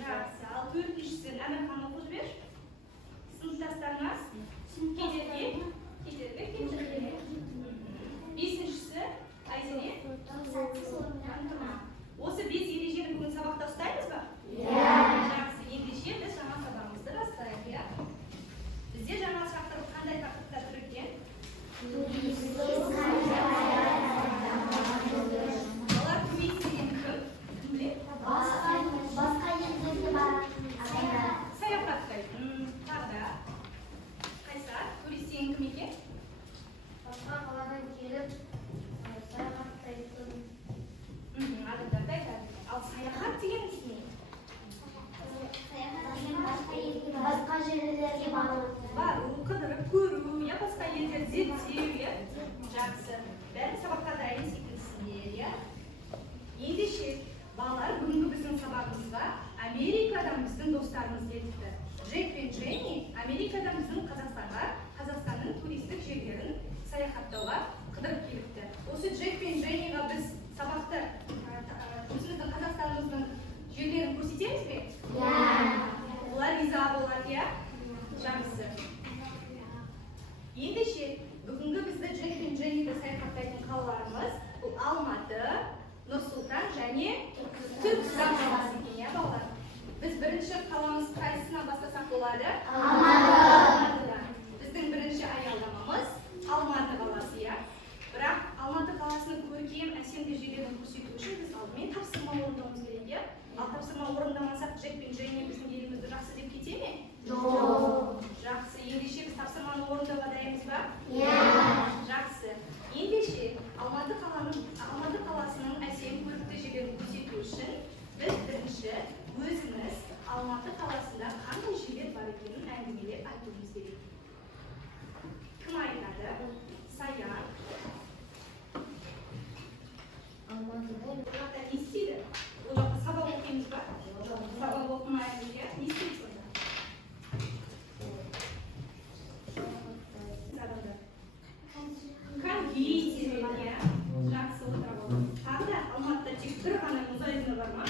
Жақсы. Ал төртіншісін Әмірхан оқып жібер. Сыныптастарыңыз кедергі. Бесіншісі Айзере. Осы бес ережені бүгін сабақта ұстаймыз ба? Жақсы. Ендеше біз жаңа сабағымызды бастайық, иә? Бізде жаңа сұрақтар қандай тақырыпта тұр екен? Олар турист деген кім? Кім біледі? Басқа елдерге барады. Саяхаттайды. Тағы да. Қайсар, турист деген кім екен? Басқа қаладан келіп саяхаттайтын. Адамдарды айтады. Ал саяхат дегеніміз не? Басқа жерлерге бару. Бару, қыдырып көру, я басқа елдерді зерттеу, я. Жақсы. Бәрі сабаққа дайын секілдісіңдер, я. Ендеше, балалар, бүгінгі біздің сабағымызға Америкадан біздің достарымыз келіпті. Джек пен Дженни Америкадан біздің Қазақстанға, Қазақстанның туристік жерлерін саяхаттауға қыдырып келіпті. Осы Джек пен Дженниға біз сабақты өзіміздің Қазақстанымыздың жерлерін көрсетеміз бе? Олар риза болады, иә? Жақсы. Ендеше, бүгінгі бізді Джек пен Дженниді саяхаттайтын қалаларымыз бұл Алматы, Нұр-Сұлтан және Түркістан қаласы екен, иә, балалар? Біз бірінші қаламыз қайсысынан бастасақ болады? Алматыдан. Біздің бірінші аялдамамыз Алматы қаласы, иә? Бірақ Алматы қаласының көркем, әсемді жерлерін көрсету үшін біз алдымен тапсырма орындауымыз керек, иә? Ал тапсырма орындамасақ Джек пен Дженни біздің елімізді жақсы деп кете ме? Жоқ. Жақсы. Ендеше біз тапсырманы орындауға дайынбыз ба? Жақсы. Ендеше Алматы қаласының әсем көрікті жерлерін көрсету үшін біз бірінші өзіміз Алматы қаласында қандай жерлер бар екенін әңгімелеп айтуымыз керек. Кім айтады? Саян. Алматыда не істейді? Ол жақта сабақ оқимыз ба? Сабақ оқымаймыз, иә? Не істейді сонда? Коньки тереді, иә? Жақсы отыра болды. Тағы да Алматыда тек бір ғана мұз айдыны бар ма?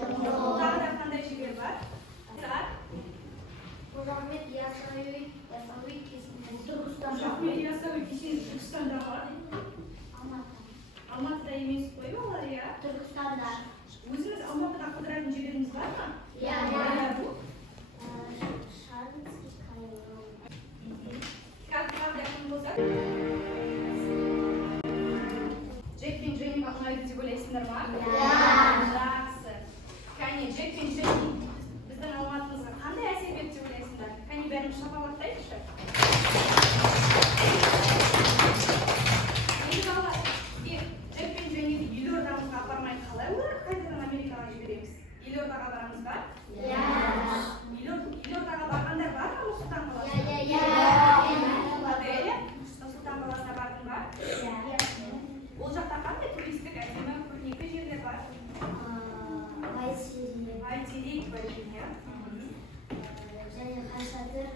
Тағы да қандай жерлер бар? Мұхаммед Яссауи кесенесі Түркістанда. Мұхаммед Яссауи кесенесі Түркістанда бар. Алматыда емес қой олар, иә? Түркістанда. Өзіміз Алматыда қыдыратын жерлеріміз бар ма? Шарнский кайрон. Как жақын болса? Джек пен Дженниға ұнайды деп ойлайсыңдар ма? Жақсы. Кәне, Джек пен Дженни біздің Алматымызға қандай әсер берді деп ойлайсыңдар? Кәне, бәріміз шапалақтайықшы. Енді балалар, Джек пен Дженниді елордамызға апармай қалай олар қайтадан Америкаға жібереміз? Елордаға барамыз ба? Елордаға барғандар бар ма Нұр-Сұлтан қаласына? Нұр-Сұлтан қаласына бардың ба? Ол жақта қандай туристік әдемі көрнекті жерлер бар? Бәйтерек бәйтерек, иә? Және Ханшатыр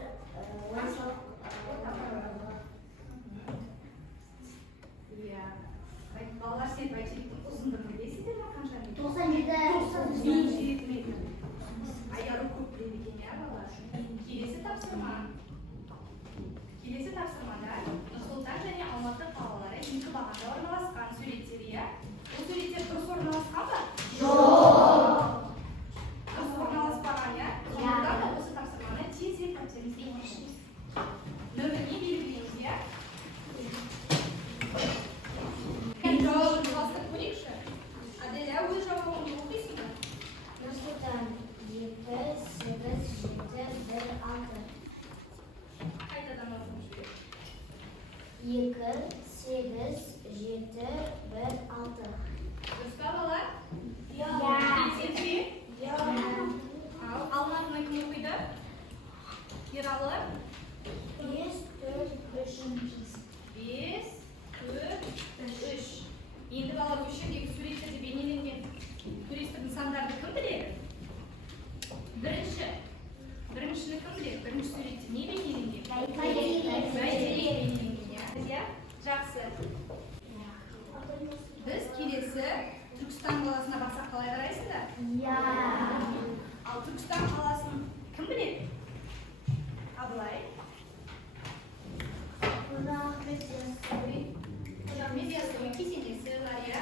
Иә. Балалар, сен бәйтеректің ұзындығын білесіңдер ме қаншаны? 97 метр. Аяғы көп біледі екен, иә, балалар? Келесі тапсырмада Нұр-Сұлтан және Алматы қалалары екі бағанда орналасқан суреттер, иә? Бұл суреттер дұрыс орналасқан ба? Жоқ. Дұрыс орналаспаған, иә? Сондықтан да осы тапсырманы тез қателесіп шешеміз. Нөміріне белгілейміз, иә? Жауабын бастырып көрейікші. Аделя, өз жауабыңды оқисың ба? Нұр-Сұлтан 2, 8, 7, 1, 6. Қайтадан оқып жібер. 2, 8, 7, 1, 6. Дұрыс па, балалар? Келісесіз бе? Ал Алматыны кім оқиды? Ералы? 5, 4, 3. 5, 4, 3. Енді балалар осы жердегі суреттерде бейнеленген туристік нысандарды кім біледі? Біріншіні кім біледі? Бірінші суретте не бейнеленген? Бәйтерек бейнеленген, иә? Жақсы. Біз келесі кесенесі бар, иә.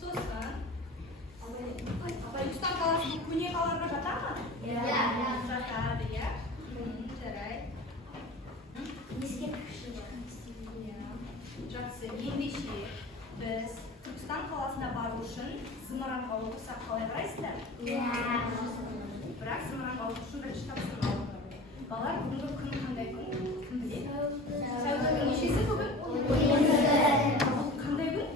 Сосын, Түркістан қаласы бұл көне қалаларға жата ма? Жатады, иә. Жарай. Жақсы, ендеше біз Түркістан қаласына бару үшін зымыранға отырсақ қалай қарайсыздар? Бірақ зымыранға отыру үшін бірінші тапсырма алу керек. Балалар, бүгінгі күн қандай күн? Кім біледі? Сәуірдің нешесі бүгін? Қандай күн?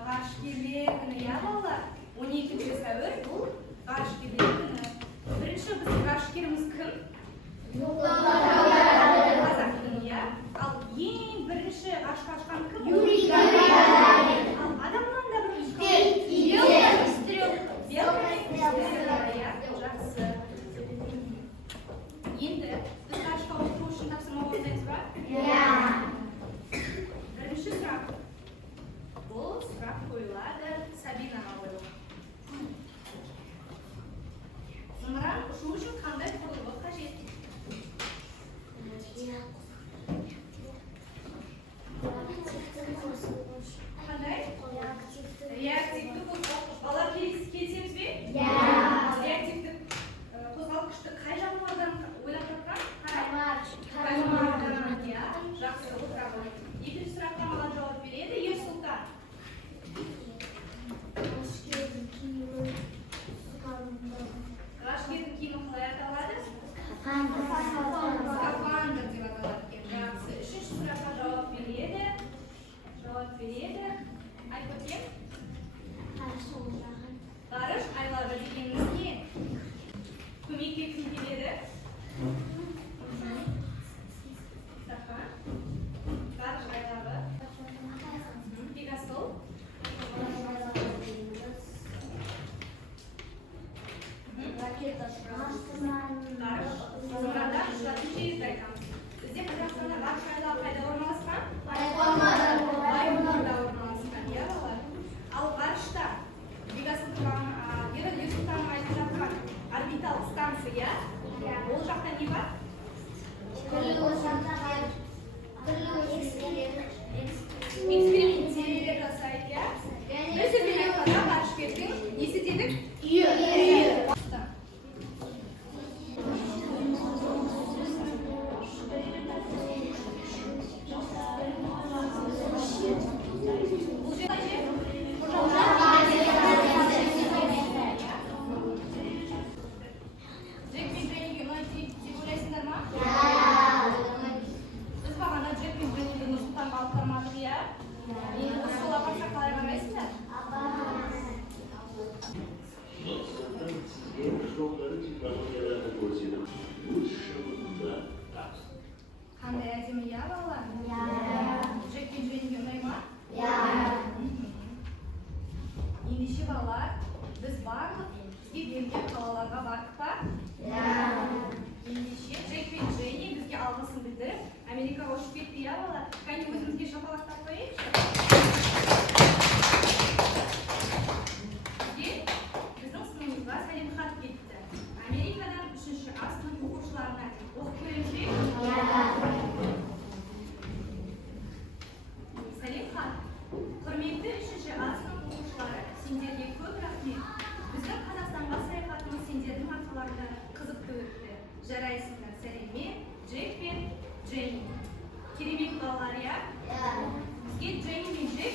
Ғарышкерлер күні, иә балалар? 12 сәуір бұл ғарышкерлер күні. Бірінші біздің ғарышкеріміз кім? Қазақ күні, иә? Ал ең бірінші ғарышқа ұшқан кім? Юрий Гагарин. Ал адамнан да бірінші кім? Жақсы. Енді біз ғарышқа отыру үшін тапсырма орындаймыз ба? Бірінші сұрақ. Бұл сұрақ қойылады Сабинаға қойылады. Зымыран ұшу үшін қандай құрылғы қажет? Қандай? Реактивті қозғалтқыш. Балалар келісеміз бе? Реактивті қозғалтқышты қай жануардан ойлап тапқан? Жануардан, иә. Жақсы, отырады. Екінші сұраққа маған жауап береді Ерсұлтан. Ғарышкердің киімі қалай аталады? Скафандр деп аталады екен. Жақсы. Үшінші сұраққа жауап береді. Айт өткен. Ғарыш айлағы дегеніміз не? Көмекке кім келеді? Ғарыш айлағы. Пегасол. Зымыранда ұшатын жерді айтамыз. Бізде Қазақстанда ғарыш айлағы қайда орналасқан? Байқоңырда орналасқан, иә балалар? Ал ғарышта Ерсұлтанның айтып жатқан орбиталық станция, ол жақта не бар? Эксперименттер жасайды, иә? Біз ғарышкердің несі дедік? Үйі. Қандай әдемі, иә балалар? Джек пен Дженниге ұнай ма? Ендеше балалар, біз барлық бізге берілген қалаларға бардық па? Ендеше Джек пен Дженни бізге алғысын білдіріп, Америкаға ұшып кетті, иә балалар? Кәне өзімізге шапалақтап қояйықшы. Біздің сыныбымызға сәлемхат кетті. Америкадан 3-ші А сынып оқушыларына оқып көреміз бе? Сәлемхат. Құрметті 3-ші А сынып оқушылары, сендерге көп рахмет. Біздің Қазақстанға саяхатымыз сендердің арқаларында қызықты өтті. Жарайсыңдар, сәлеме, Джек пен Дженни. Керемет балалар, иә? Бізге Дженни мен Джек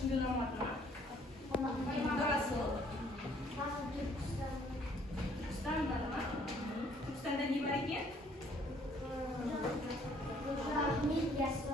şimdi normatına. Dorası. Türkistan da mı? Türkistan'da ne var ki? Rahmi Yasmin.